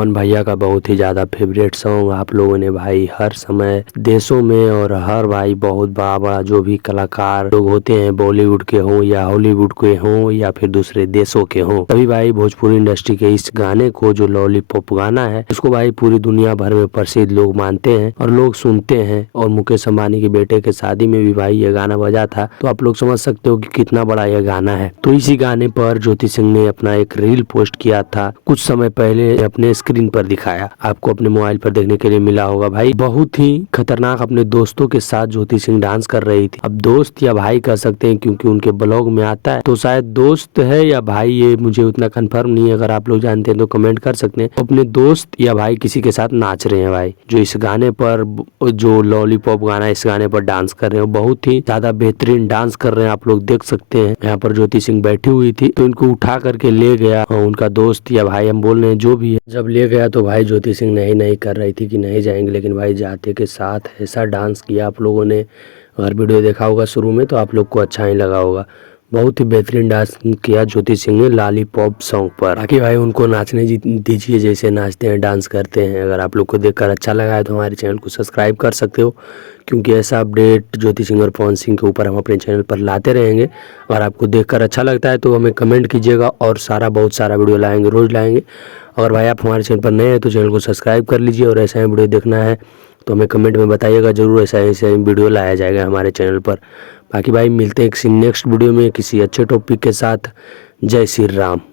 पवन भैया का बहुत ही ज्यादा फेवरेट सॉन्ग आप लोगों ने भाई हर समय देशों में और हर भाई बहुत बड़ा बड़ा जो भी कलाकार लोग होते हैं बॉलीवुड के हों या हॉलीवुड के हों या फिर दूसरे देशों के हों, तभी भाई भोजपुरी इंडस्ट्री के इस गाने को जो लॉलीपॉप गाना है उसको भाई पूरी दुनिया भर में प्रसिद्ध लोग मानते हैं और लोग सुनते हैं। और मुकेश अंबानी के बेटे के शादी में भी भाई ये गाना बजा था, तो आप लोग समझ सकते हो कि कितना बड़ा यह गाना है। तो इसी गाने पर ज्योति सिंह ने अपना एक रील पोस्ट किया था कुछ समय पहले, अपने स्क्रीन पर दिखाया, आपको अपने मोबाइल पर देखने के लिए मिला होगा। भाई बहुत ही खतरनाक अपने दोस्तों के साथ ज्योति सिंह डांस कर रही थी। अब दोस्त या भाई कह सकते हैं क्योंकि उनके ब्लॉग में आता है, तो शायद दोस्त है या भाई ये मुझे उतना कंफर्म नहीं है। अगर आप लोग जानते हैं तो कमेंट कर सकते हैं। अपने दोस्त या भाई किसी के साथ नाच रहे हैं भाई, जो इस गाने पर जो लॉलीपॉप गाना इस गाने पर डांस कर रहे हैं, बहुत ही ज्यादा बेहतरीन डांस कर रहे हैं। आप लोग देख सकते हैं यहाँ पर ज्योति सिंह बैठी हुई थी तो इनको उठा करके ले गया उनका दोस्त या भाई, हम बोल रहे हैं जो भी है। जब ले गया तो भाई ज्योति सिंह नहीं कर रही थी कि नहीं जाएंगे, लेकिन भाई जाते के साथ ऐसा डांस किया। आप लोगों ने अगर वीडियो देखा होगा शुरू में तो आप लोग को अच्छा ही लगा होगा। बहुत ही बेहतरीन डांस किया ज्योति सिंह ने लॉलीपॉप सॉन्ग पर। बाकी भाई उनको नाचने दीजिए जैसे नाचते हैं डांस करते हैं। अगर आप लोग को देखकर अच्छा लगा है तो हमारे चैनल को सब्सक्राइब कर सकते हो, क्योंकि ऐसा अपडेट ज्योति सिंह और पवन सिंह के ऊपर हम अपने चैनल पर लाते रहेंगे। अगर आपको देखकर अच्छा लगता है तो हमें कमेंट कीजिएगा और बहुत सारा वीडियो लाएंगे, रोज लाएंगे। अगर भाई आप हमारे चैनल पर नए हैं तो चैनल को सब्सक्राइब कर लीजिए और ऐसा ही वीडियो देखना है तो हमें कमेंट में बताइएगा, जरूर ऐसा ही वीडियो लाया जाएगा हमारे चैनल पर। बाकी भाई मिलते हैं किसी नेक्स्ट वीडियो में किसी अच्छे टॉपिक के साथ। जय श्री राम।